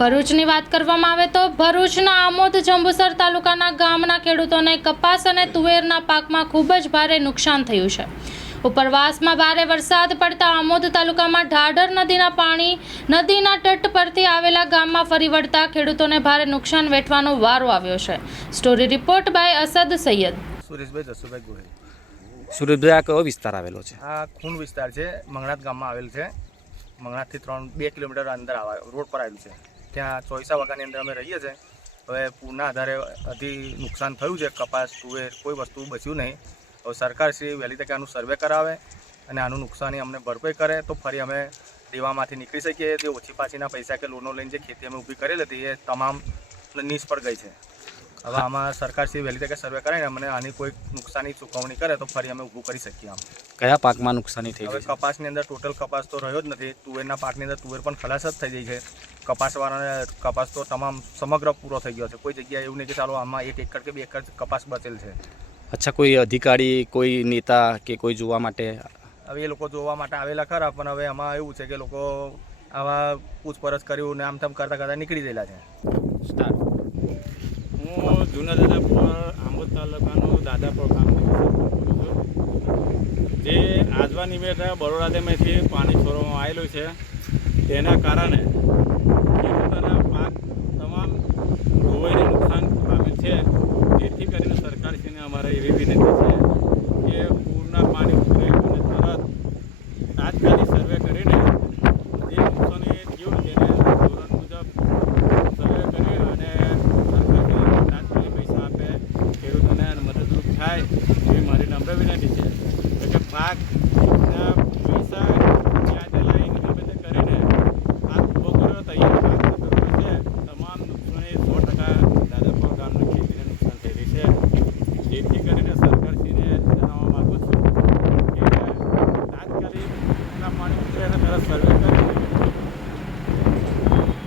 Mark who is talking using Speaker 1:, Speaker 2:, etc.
Speaker 1: ભરૂચની વાત કરવામાં આવે તો ભરૂચના આમોદ જંબુસર તાલુકાના ગામના ખેડૂતોને કપાસ અને તુવેરના પાકમાં ખૂબ જ ભારે નુકસાન થયું છે. ઉપરવાસમાં ભારે વરસાદ પડતા આમોદ તાલુકામાં ઢાઢર નદીના પાણી નદીના તટ પરથી આવેલા ગામમાં ફરી વળતા ખેડૂતોને ભારે નુકસાન વેઠવાનો વારો આવ્યો છે. Story report by Asad Sayyed.
Speaker 2: Sureshbhai Jasubhai Gohil.
Speaker 3: Suratbhai આ કયો વિસ્તાર આવેલો છે?
Speaker 2: આ ખૂન વિસ્તાર છે મંગળાત ગામમાં આવેલ છે. મંગળાતથી ત્રણ, બે કિલોમીટર અંદર આવા, રોડ પર આવ્યું છે. ત્યાં ચોઈસા વાગાની અંદર અમે રહીએ છીએ. હવે પૂરના આધારે અતિ નુકસાન થયું છે, કપાસ, તુવેર, કોઈ વસ્તુ બચ્યું નહીં. હવે સરકાર શ્રી વહેલી તકે આનું સર્વે કરાવે અને આનું નુકસાની અમને ભરપાઈ કરે તો ફરી અમે દેવામાંથી નીકળી શકીએ. તે ઓછી પાછીના પૈસા કે લોનો લઈને જે ખેતી અમે ઊભી કરેલી હતી એ તમામ નિષ્ફળ ગઈ છે. હવે આમાં સરકારશ્રી વહેલી તકે સર્વે કરાવીને અમને આની કોઈ નુકસાની ચૂકવણી કરે તો ફરી અમે ઊભું કરી શકીએ આમ.
Speaker 3: કયા પાકમાં નુકસાની થઈ
Speaker 2: હવે કપાસની અંદર ટોટલ કપાસ તો રહ્યો જ નથી. તુવેરના પાકની અંદર તુવેર પણ ખલાસ જ થઈ ગઈ છે. કપાસવાળાને કપાસ તો તમામ સમગ્ર પૂરો થઈ ગયો છે. કોઈ જગ્યાએ એવું નહીં કે ચાલો આમાં એક એકર કે બે એકર કપાસ બચેલ છે.
Speaker 3: અચ્છા કોઈ અધિકારી કોઈ નેતા કે કોઈ જોવા માટે?
Speaker 2: હવે એ લોકો જોવા માટે આવેલા ખરા પણ હવે આમાં એવું છે કે લોકો આવા પૂછપરછ કર્યું ને આમ તેમ કરતાં કરતાં નીકળી ગયેલા છે.
Speaker 4: સ્ટાર્ટ હું જૂના દાદાપુર આંબોદ તાલુકાનું દાદાપુર ગામથી છું. જે આજવા નિમિત્તે બરોડા ડેમેથી પાણી છોડવામાં આવેલું છે, તેના કારણે ખેડૂતોના પાક તમામ ધોવાઈને નુકસાન પામેલ છે જેથી કરીને સરકારશ્રીને અમારે એવી વિનંતી છે કે પૂરના પાણી ઉતરે અને તરત તાત્કાલિક સર્વે કરીને જે નુકસાની થયું તેને ધોરણ મુજબ સર્વે કરી અને સરકારને તાત્કાલિક પૈસા આપે ખેડૂતોને મદદરૂપ થાય એવી મારી નમ્ર વિનંતી છે. એટલે કે પાકના પૈસા તે કરીને પાક ઊભો કર્યો, તૈયાર પાક તમામ નુકસાની સો ટકા દાદાપુર ગામની ખેતીને કરીને સરકારશ્રીને જણાવવા માગું છું કે તાત્કાલિક પાણી સર્વે કરી